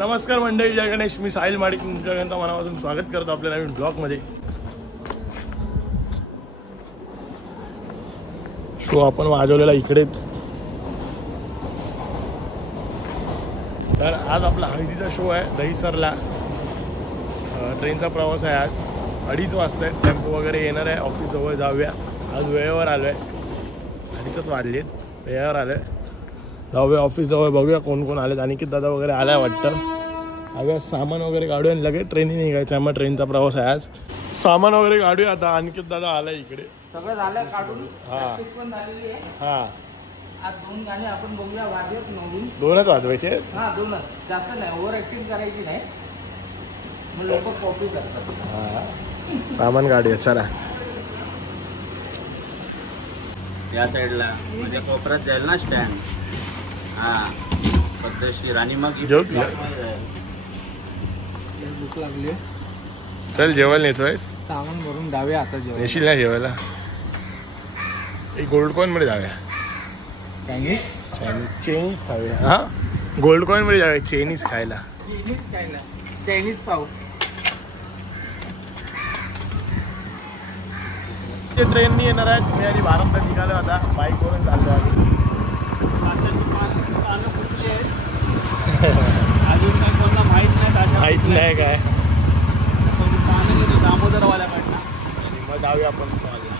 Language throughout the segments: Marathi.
नमस्कार मंडळी, जय गणेश. मी साहिल माडिक तुमच्या मनापासून स्वागत करतो आपल्या नवीन ब्लॉगमध्ये. शो आपण वाजवलेला इकडेच. तर आज आपला हळदीचा शो आहे दहीसरला. ट्रेनचा प्रवास आहे आज. 2:30 वाजता टेम्पो वगैरे येणार आहे. ऑफिस जवळ जाऊया. आज वेळेवर आलो आहे. 2:30च वाजलेत. वेळेवर आलो आहे. जाऊया ऑफिस जवळ, बघूया कोण कोण आलेत. अनिकेत दादा वगैरे आलाय वाटतं. अगं सामान वगैरे काढूया आणि लगेच ट्रेनने निघायचं आहे. मग ट्रेनचा प्रवास आहे आज. सामान वगैरे काढूया आता. अनिकेत दादा आलाय इकडे. सगळं झालं काढून. हा पण झालेली आहे. हा आज 2 गाणी आपण बघूया. वाजवत नवीन 2च वाजवायचे. हा 2च, जास्त नाही. ओव्हर ऍक्टिंग करायची नाही, मग लोक कॉपी करतात. हा सामान काढूया चला. या साईडला म्हणजे कोपऱ्यात जाईल ना स्टँड. हा पद्धतशीर. आणि मग जेव तुझ्या. भूक लागली. चल जेवायला नेतोय. सामान भरून जाऊया आता. जेवण नेशील ना जेवायला. एक गोल्ड कॉइन मध्ये जाऊया. चायनीज खाऊया. हा गोल्ड कॉइन मध्ये जाऊया चायनीज खायला. चायनीज पाव. ते ट्रेननी येणार आहेत. मी आधी भारतला निघालो. आता बाईकवरून चाललो आम्ही. अजून काही कोणाला माहीत नाही. माहित नाही काय. दामोदरवाल्या पाहिजे. मग जाऊया आपण मॉलला.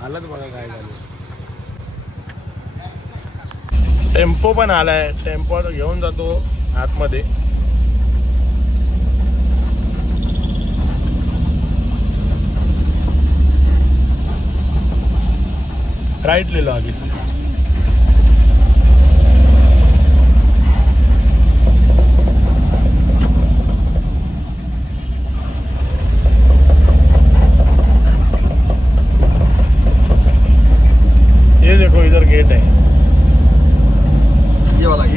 हालत बघा काय झालं. टेम्पो पण आलाय. टेम्पो घेऊन जातो आतमध्ये. राईट लिहिलो आधीच. ये देखो इधर गेट है.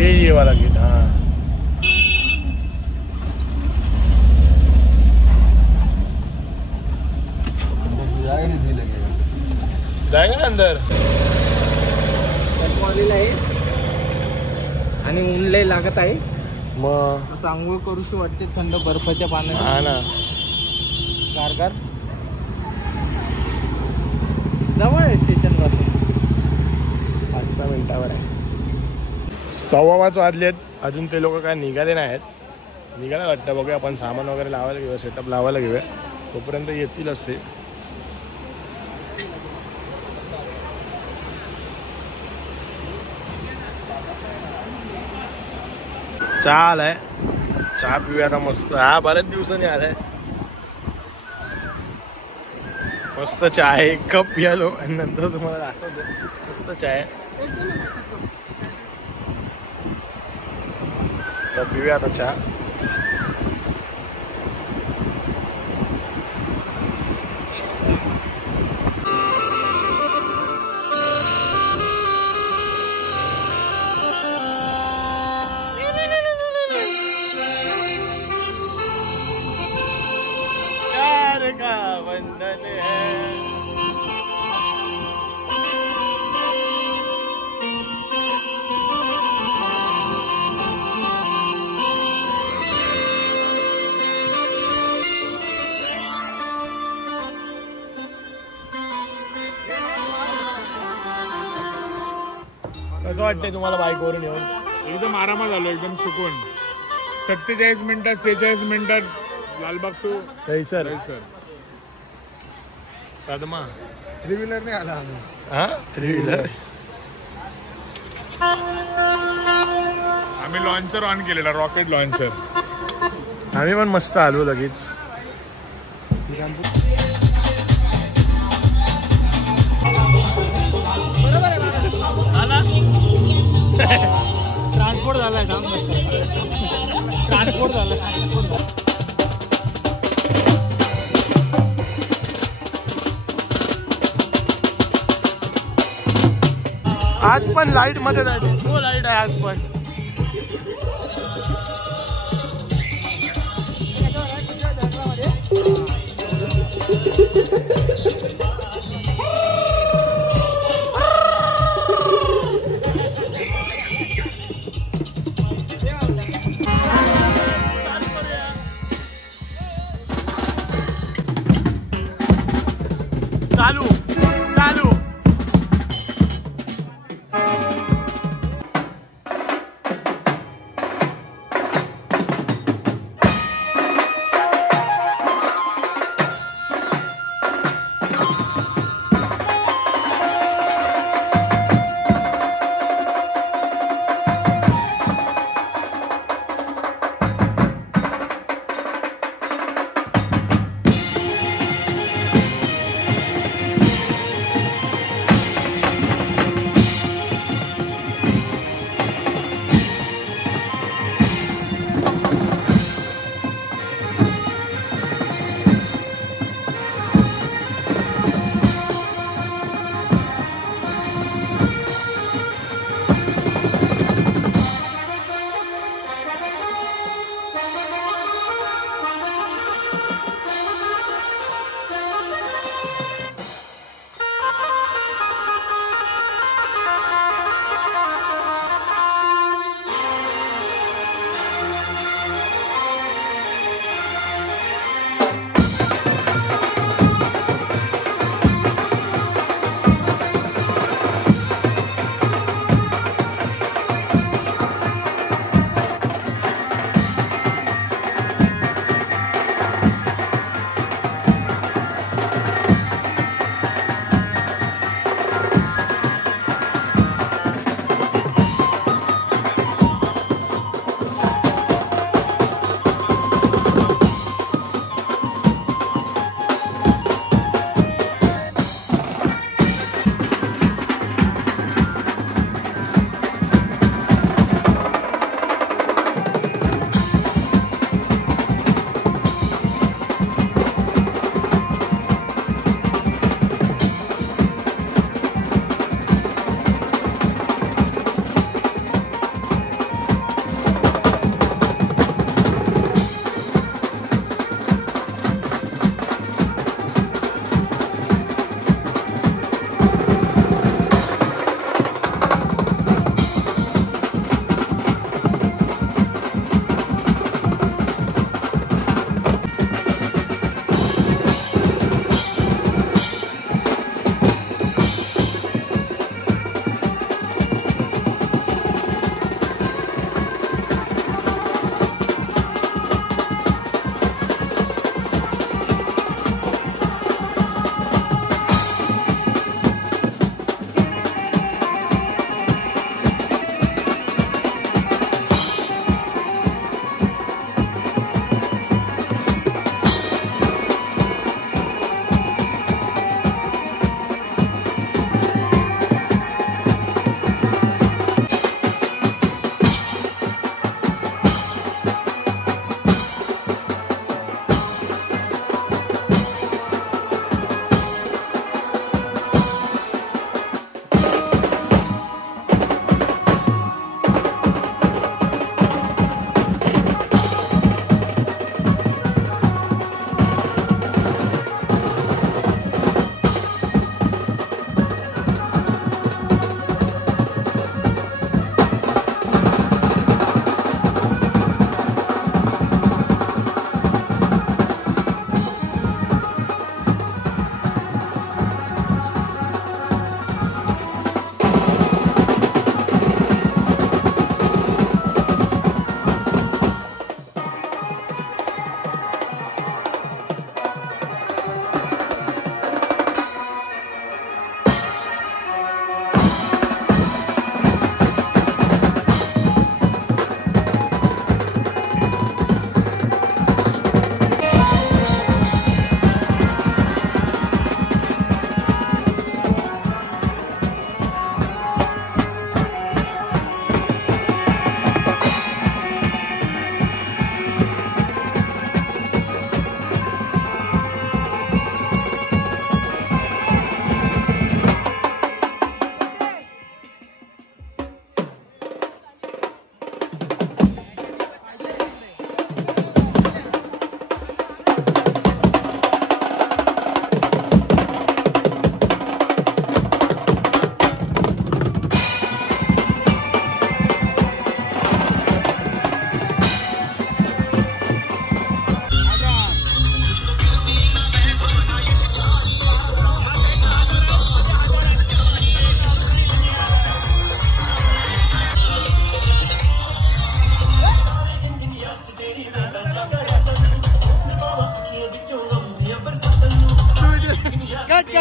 ये वाला गेट. हाँ जाएगा ना अंदर. टेम्पोवालीला आहे आणि ऊन लय लागत आहे. मग असं आंघोळ करूशी वाटते थंड बर्फाच्या पाण्यात. हा ना. गारगार. जवळ आहे स्टेशन पासून. 5-6 मिनिटावर आहे. 5:15 वाजलेत. अजून ते लोक काय निघाले नाही आहेत. निघायला वाटतं. बघूया आपण सामान वगैरे लावायला घेऊया. सेटअप लावायला घेऊया. तोपर्यंत येतील असते. चहा आलाय. चहा पिऊया आता मस्त. हा बऱ्याच दिवसांनी आलाय. मस्त चहा आहे. 1 कप पियालो आणि नंतर तुम्हाला दाखवतो. मस्त चहा आहे. तर पिऊया आता चहा. बंधन है। कसं वाटतंय तुम्हाला बाईकवरून येऊन? एकदम आरामात आलो, एकदम सुकून. 47 मिनिटात 43 मिनिटात लालबाग टू दहीसर. साधमा. 3 व्हीलरने आला आम्ही. हा 3 व्हीलर. आम्ही लॉन्चर ऑन केलेला, रॉकेट लॉन्चर. आम्ही पण मस्त आलो लगेच. ट्रान्सपोर्ट झालाय काम. ट्रान्सपोर्ट झालं. आज पण लाईट मध्ये जायचं. लाईट आहे आज पण. चालू चालू.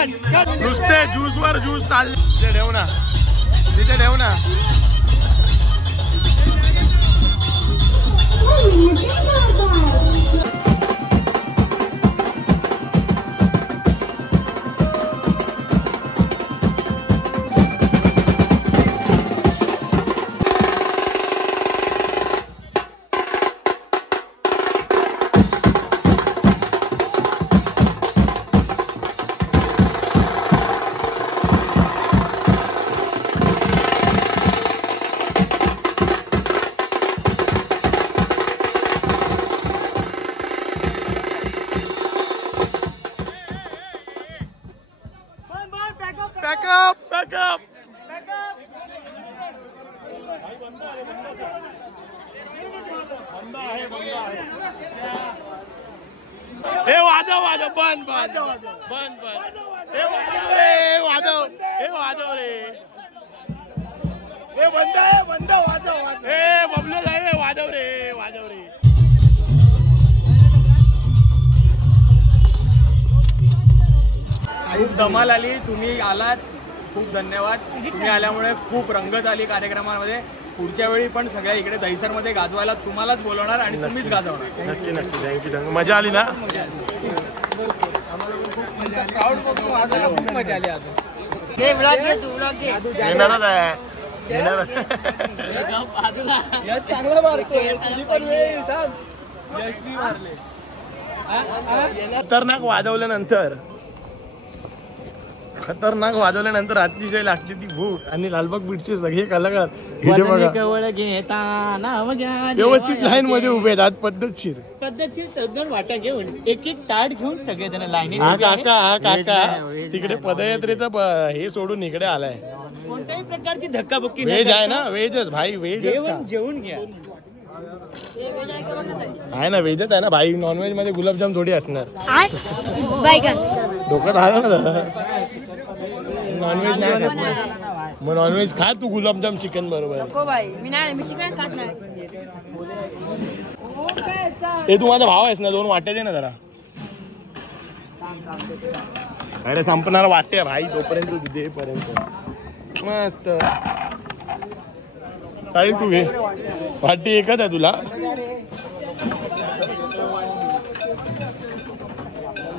नुसते ज्यूस वर ज्यूस चालले. तिथे ठेव ना, तिथे ठेव ना. Backup! हे वाजव बंद हे वाजव रे हे बंद वाजव हे बबलू साहेब वाजव रे. खूप धमाल आली. तुम्ही आलात, खूप धन्यवाद. तुम्ही आल्यामुळे खूप रंगत आली कार्यक्रमामध्ये. पुढच्या वेळी पण सगळ्या इकडे दहिसरमध्ये गाजवायला तुम्हालाच बोलवणार आणि तुम्हीच गाजवणार. नक्की थँक्यू. मजा आली ना? खूप मजा आली. खतरनाक वाजवल्यानंतर अतिशय लागते ती भूक. आणि लालबाग बीटचे सगळे कलाकार इथे बघा व्यवस्थित लाईन मध्ये उभे आहेत. आज पद्धतशीर वाटा घेऊन एक ताट घेऊन सगळे जण लाईन. हा काका तिकडे पदयात्रेचं हे सोडून इकडे आलाय. कोणत्याही प्रकारची धक्काबुक्की व्हेज आहे ना? व्हेजच भाई, व्हेज जेवून घ्या. आहे ना, व्हेजच आहे ना भाई. नॉनव्हेज मध्ये गुलाबजाम थोडी असणार. डोक्यात आलं ना. नॉनव्हेज नाही खात. मग नॉनव्हेज खा तू गुलाबजाम चिकन बरोबर. मी चिकन खात नाही. हे तू माझा भाव आहेस ना, 2 वाटे दे ना जरा. अरे संपणार वाटे भाई तोपर्यंत देपर्यंत मस्त चालेल. तू घे वाटी एकच आहे तुला.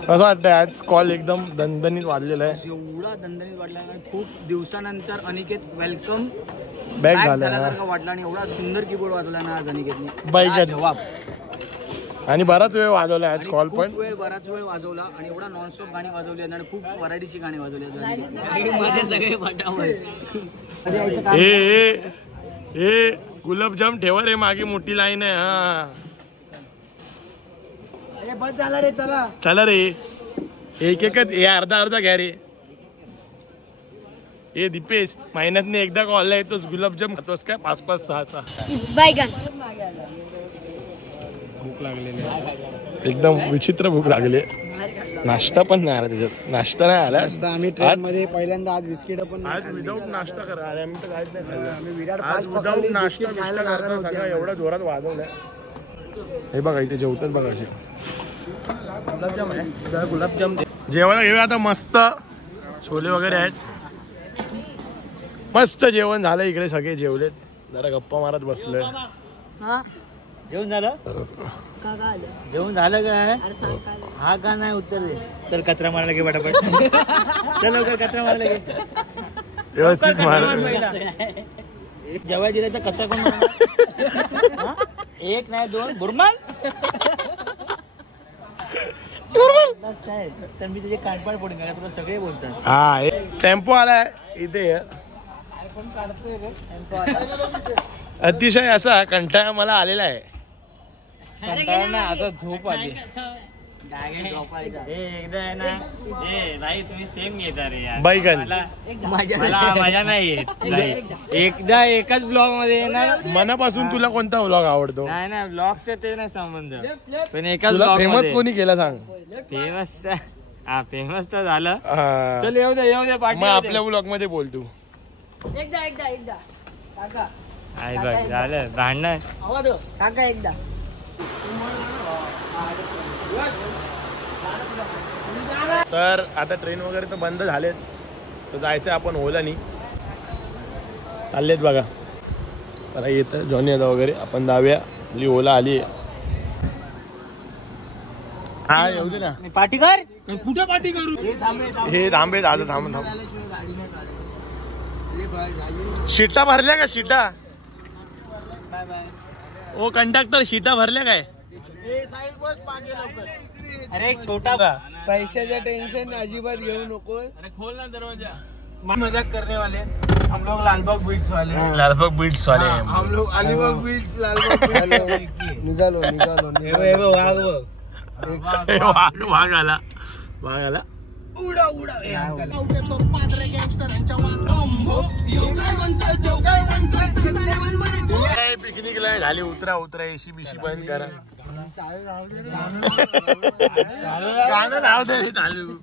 कसं वाटतंय आज कॉल एकदम दणदणीत वाढलेला आहे. एवढा दणदणीत वाढला ना. खूप दिवसानंतर अनिकेत वेलकम बॅक झाला वाटला. आणि एवढा सुंदर कीबोर्ड वाजवला ना आज अनिकेतने. बाईक जवाब. आणि बराच वेळ वाजवला आज कॉल पण. बराच वेळ वाजवला आणि एवढा नॉनस्टॉप गाणी वाजवली आणि खूप व्हरायटीची गाणी वाजवली. माझे सगळे वाटावर. ए गुलाबजाम ठेवा रे, मागे मोठी लाईन आहे. हा बस झाला रे. चला रे, एक एकच हे अर्धा घ्या रे. हे दीपेश महिन्यातने एकदा कॉल येतोस गुलाबजाम खातोस काय? 5-5, 6-6 भूक लागलेली एकदम विचित्र भूक लागली. नाश्ता पण नाही आला त्याच्यात. नाश्ता नाही आला. आम्ही ट्रेन मध्ये पहिल्यांदा आज बिस्किट पण आज विदाऊट नाश्ता करा. अरे आम्ही तर काहीच नाही खाल्लं. आज विदाऊट नाश्ता करता सगळं एवढ्या जोरात वाजवलंय. हे बघा इथे जेवतात बघा. असे गुलाबजाम आहे. गुलाबजाम जेवायला घेऊया आता. मस्त छोले वगैरे आहेत. मस्त जेवण झालं. इकडे सगळे जेवलेत. जरा गप्पा मारत बसलोय. जेवण झालं? जेवण झालं काय? हा का नाही उत्तर दे. तर कचरा मारायला घे पटापट. चल लवकर कचरा मारायला घे. व्यवस्थित मार. जेव्हा दिला तर कचरा कोण मारणार? 1 नाही 2 बुरमाल. काय तर मी तुझे कानपाड पडून गेला. तुला सगळे बोलतात. हा टेम्पो आलाय इथे. अतिशय असा कंटाळा मला आलेला आहे. आता झोप आली. एकदा आहे ना. नाही तुम्ही सेम घेता रे यार. बाईकन मजा नाही येत. एकदा एकाच ब्लॉग मध्ये येणार. मनापासून तुला कोणता व्लॉग आवडतो? नाही ना ब्लॉगचा ते नाही संबंध. पण एकाच तुला ब्लॉग फेमस कोणी केला सांग? फेमस तर झालं. चल येऊ दे मग आपल्या ब्लॉग मध्ये बोल तू. एकदा काका आई बघ झालं भांडण. काका एकदा तर आता ट्रेन वगैरे तर बंद झालेत, तर जायचं आपण ओलानी चाललेत बघा. मला येतं जॉनी आता वगैरे, आपण जाऊया. आपली ओला आली आहे. हा येऊ दे ना. पार्टी कर. कुठे पार्टी करू? हे थांबे दादा, थांब. शीटा भरल्या का शीटा? ओ कंडक्टर, शीटा भरल्या काय? अरे एक छोटा पैशाचं टेन्शन अजिबात घेऊ नको. अरे खोल ना दरवाजा. मजाक करने वाले हम लोग लालबाग बीट्स वाले. लालबाग बीट्स वाले हम लोग अलीबाग बीट्स लालबाग निघालो. वाघ आला. उडा पिकनिकला झाली. उतरा एसी बीसी बंद करा. गाणं नाव दे चालू.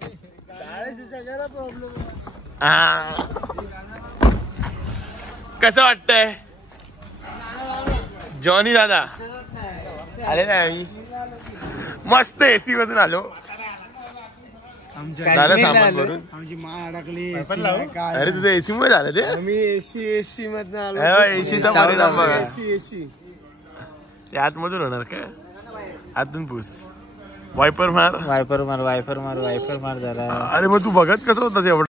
कसं वाटतंय जॉनी दादा? आले ना आम्ही, मस्त एसी मधून आलो. झालं सामान भरून. आमची मा अडकली. अरे तुझं एसी मुळे झालं ते. आम्ही एसी मधून आलो. एसीचा परिणाम बघा. एसी ते आतमधून होणार का? आतून पुस. वायपर मार वायपर मार जरा. अरे मग तू बघत कसं होता एवढं?